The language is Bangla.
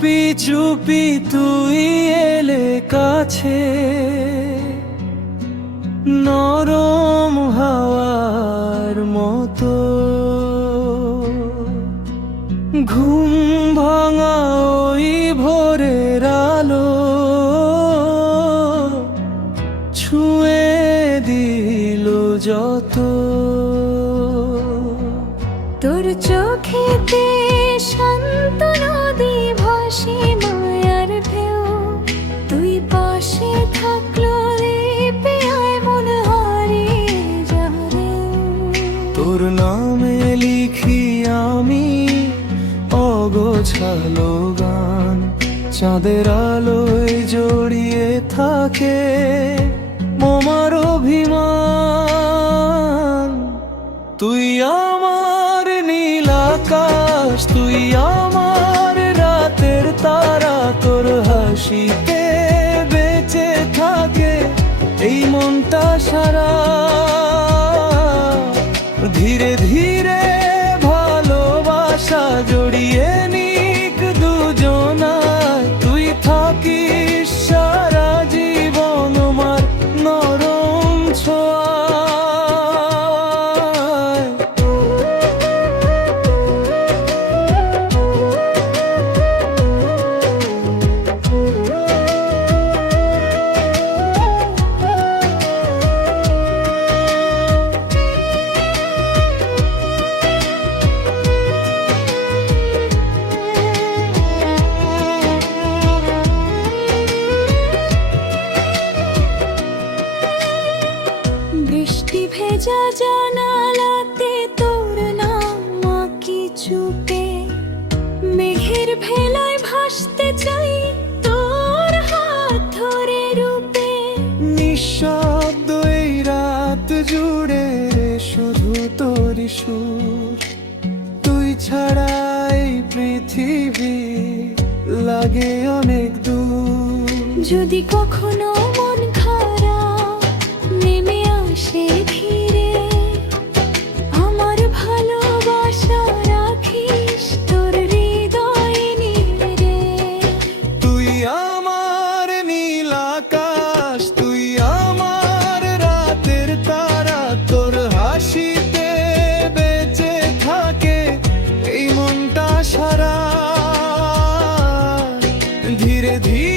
চুপি চুপি তুই এলে কাছে, নরম হাওয়ার মতো। ঘুম ভাঙা ওই ভোরের আলো ছুঁয়ে দিল যত। তোর চোখেতে শান্ত নদী ভাসে মায়ার ঢেউ, তুই পাশে থাকলো লেপে আয় মন হারিয়ে যাবে। তোর নামে লিখি আমি অগোছালো গান, চাঁদের আলোয় জড়িয়ে থাকে মোমার অভিমান। তুই আমার নীল আকাশ, তুই আমার রাতের তারা, তোর হাসিতে বেঁচে থাকে এই মনটা সারা। ধীরে ধীরে ভালোবাসা জড়িয়ে নিক দুজনায়, তুই থাকিস সারা জীবন আমার নরম ছোঁয়ায়। বৃষ্টি ভেজা জানালাতে তোর নাম আঁকি চুপে, মেঘের ভেলায় ভাসতে চাই তোর হাত ধরে রূপে। নিঃশব্দ এই রাত জুড়ে শুধু তোরই সুর, তুই ছাড়া এই পৃথিবী লাগে অনেক দূর। যদি কখনো মন খারাপ নেমে আসে ধীরে, আমার ভালোবাসা রাখিস তোর হৃদয়ে নিয়ে। তুই আমার নীল আকাশ, তুই আমার রাতের তারা, তোর হাসিতে বেঁচে থাকে এই মনটা সারা। ধীরে ধীরে